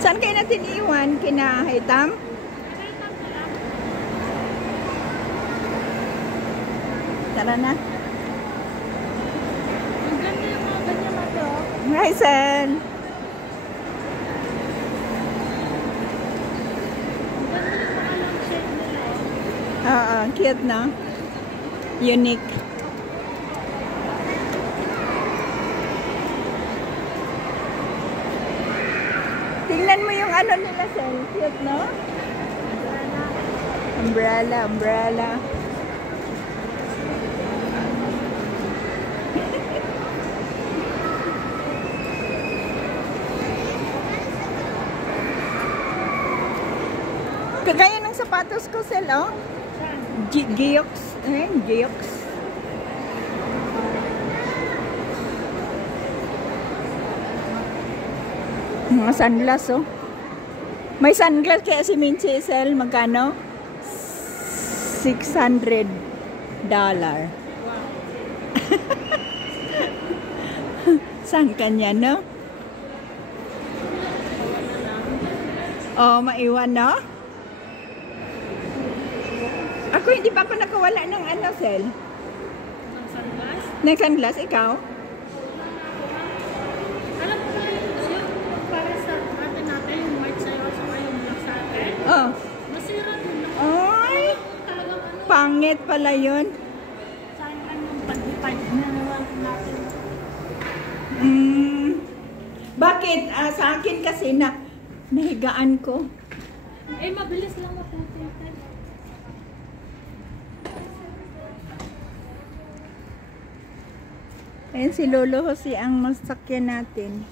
Saan kayo natin iwan? Kina Hitam? Tara na. Ang ganda yung mga ganyan na to. Hi, Sen. Ang ganda yung mga long shade nila. Oo, cute no? Unique. Tingnan mo yung ano nila, Sen. Cute, no? Umbrella, umbrella. Kagaya ng sapatos ko, Sel, oh. Geox. Ayan, Geox. Mga sunglass, oh. May sunglass kaya si Minchi, Sel. Magkano? $600. Saan kanya, no? Oh, maiwan, no? Ako, hindi pa ako nakawala ng ano, Sel? Ng sunglass? Ng sunglass, ikaw? Alam mo na yung para sa atin natin, yung white sa'yo at saka yung black sa atin. Oh. Masira din na. Ay! Talagang ano. Pangit pala yun. Sayang yung pag-ipad na natin. Bakit? Sa akin kasi na nahigaan ko. Eh, mabilis lang maputi. Ayan si Lolo Jose ang masakyan natin.